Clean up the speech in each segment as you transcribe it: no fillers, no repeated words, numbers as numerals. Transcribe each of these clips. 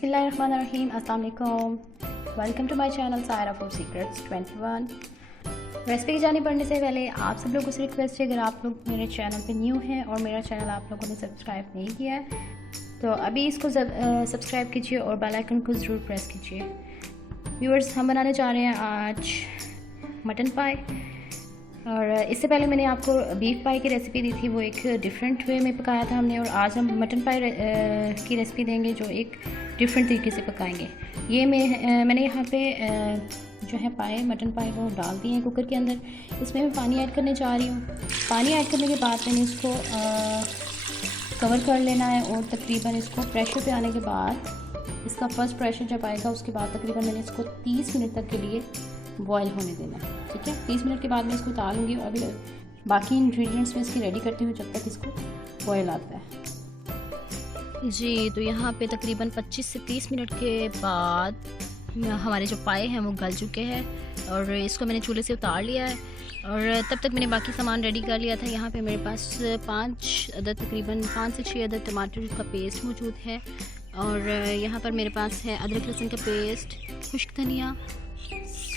बिस्मिल्लाहिर्रहमानिर्रहीम, अस्सलाम वालेकुम। Welcome to my channel Saira food secrets 21। Recipe की जानी पड़ने से पहले आप सब लोगों से रिक्वेस्ट है, अगर आप लोग मेरे चैनल पे न्यू हैं और मेरा चैनल आप लोगों ने सब्सक्राइब नहीं किया है तो अभी इसको सब्सक्राइब कीजिए और बेल आइकन को ज़रूर प्रेस कीजिए। व्यूअर्स, हम बनाने जा रहे हैं आज मटन पाई। और इससे पहले मैंने आपको बीफ पाई की रेसिपी दी थी, वो एक डिफरेंट वे में पकाया था हमने, और आज हम मटन पाई की रेसिपी देंगे जो एक डिफरेंट तरीके से पकाएंगे। ये मैंने यहाँ पे जो है पाए मटन पाई वो डाल दिए हैं कुकर के अंदर। इसमें मैं पानी ऐड करने जा रही हूँ। पानी ऐड करने के बाद मैंने इसको कवर कर लेना है और तकरीबन इसको प्रेशर पे आने के बाद, इसका फर्स्ट प्रेशर जब आएगा उसके बाद तकरीबन मैंने इसको 30 मिनट तक के लिए बॉयल होने देना है। ठीक है, 30 मिनट के बाद मैं इसको उतार लूँगी और अभी बाकी इंग्रेडिएंट्स में इसकी रेडी करती हूँ जब तक इसको बॉयल आता है जी। तो यहाँ पे तकरीबन 25 से 30 मिनट के बाद हमारे जो पाए हैं वो गल चुके हैं और इसको मैंने चूल्हे से उतार लिया है। और तब तक मैंने बाकी सामान रेडी कर लिया था। यहाँ पे मेरे पास 5 अदद तकरीबन 5 से 6 अदद टमाटर का पेस्ट मौजूद है। और यहाँ पर मेरे पास है अदरक लहसुन का पेस्ट, खुश्क धनिया,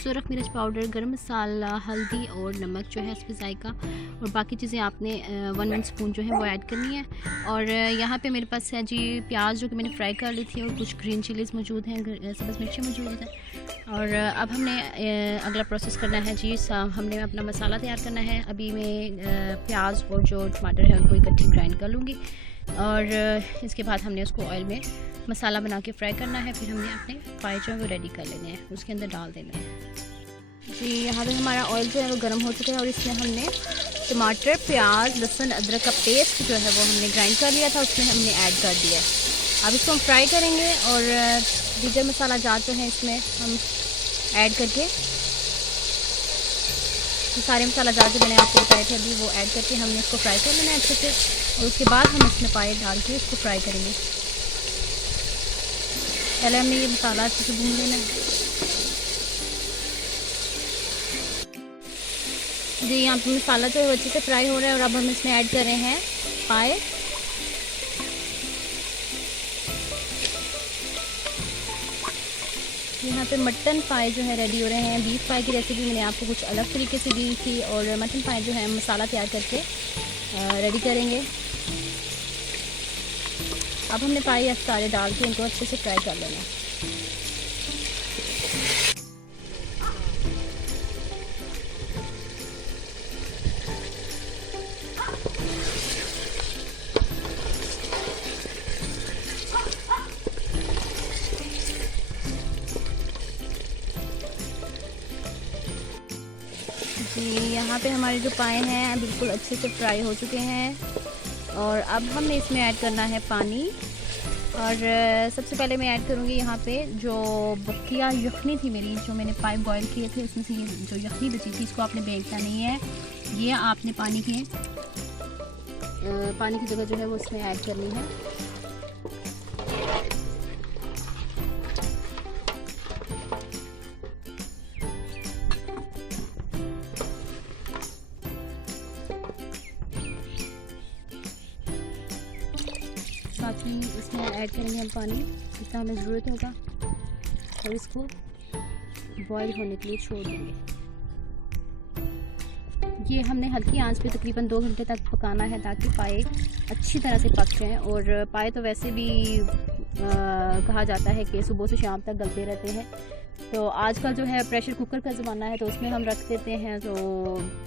सुरख मिर्च पाउडर, गरम मसाला, हल्दी और नमक जो है उसके जायका, और बाकी चीज़ें आपने 1 स्पून जो है वो ऐड करनी है। और यहाँ पे मेरे पास है जी प्याज जो कि मैंने फ्राई कर ली थी, और कुछ ग्रीन चिलीज़ मौजूद हैं, सब्ज़ मिर्ची मौजूद है। और अब हमने अगला प्रोसेस करना है जी, हमने अपना मसाला तैयार करना है। अभी मैं प्याज और जो टमाटर है उनको इकट्ठी ग्राइंड कर लूँगी और इसके बाद हमने उसको ऑयल में मसाला बना के फ्राई करना है। फिर हमने अपने पाए जो है वो रेडी कर लेने हैं, उसके अंदर डाल देने हैं जी। यहाँ पे हमारा ऑयल जो है वो गर्म हो चुका है और इसमें हमने टमाटर, प्याज, लहसुन, अदरक का पेस्ट जो है वो हमने ग्राइंड कर लिया था, उसमें हमने ऐड कर दिया है। अब इसको हम फ्राई करेंगे और दीगर मसाला जात जो है इसमें हम ऐड करके, तो सारे मसाला जात जो मैंने आपको बताए थे अभी वो ऐड करके हमने इसको फ्राई कर लेना है अच्छे से। और उसके बाद हम इसमें पाए डाल के इसको फ्राई करेंगे। पहले हमने ये मसाला अच्छे से भून लेना है जी। यहाँ पर मसाला जो है अच्छे से फ्राई हो रहा है और अब हम इसमें ऐड कर रहे हैं पाए। यहाँ पे मटन पाए जो है रेडी हो रहे हैं। बीफ पाए की रेसिपी मैंने आपको कुछ अलग तरीके से दी थी और मटन पाए जो है मसाला तैयार करके रेडी करेंगे। अब हमने पाए सारे डाल के इनको अच्छे से फ्राई कर लेना है। जी, यहाँ पे हमारे जो पाए हैं बिल्कुल अच्छे से फ्राई हो चुके हैं और अब हमने इसमें ऐड करना है पानी। और सबसे पहले मैं ऐड करूँगी यहाँ पे जो बकिया यखनी थी मेरी, जो मैंने पाइप बॉईल किए थे उसमें से ये जो यखनी बची थी इसको आपने फेंकना नहीं है, ये आपने पानी की जगह जो है वो इसमें ऐड करनी है। साथ ही इसमें ऐड करेंगे हम पानी जितना हमें ज़रूरत होगा और इसको बॉईल होने के लिए छोड़ देंगे। ये हमने हल्की आंच पे तकरीबन 2 घंटे तक पकाना है ताकि पाए अच्छी तरह से पक जाएँ। और पाए तो वैसे भी कहा जाता है कि सुबह से शाम तक गलते रहते हैं, तो आजकल जो है प्रेशर कुकर का ज़माना है तो उसमें हम रख देते हैं, तो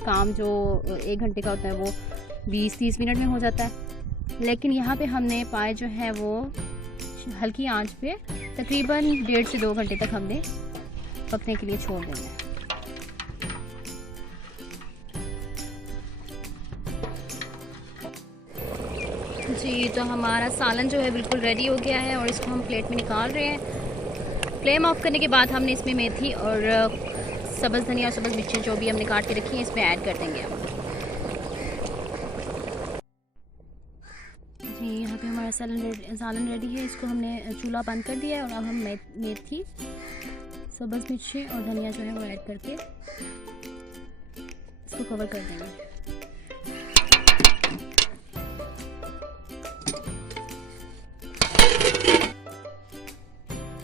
काम जो 1 घंटे का होता है वो 20-30 मिनट में हो जाता है। लेकिन यहाँ पे हमने पाए जो है वो हल्की आंच पे तकरीबन 1.5 से 2 घंटे तक हमने पकने के लिए छोड़ देना है जी। तो हमारा सालन जो है बिल्कुल रेडी हो गया है और इसको हम प्लेट में निकाल रहे हैं। फ्लेम ऑफ करने के बाद हमने इसमें मेथी और सब्ज़ धनिया और सब्ज़ मिर्ची जो भी हमने काट के रखी है इसमें ऐड कर देंगे हम जी। यहाँ पे हमारा सालन रेडी है, इसको हमने चूल्हा बंद कर दिया है और अब हम मेथी, सब्ज़ मिर्ची और धनिया जो है वो ऐड करके इसको कवर कर देंगे।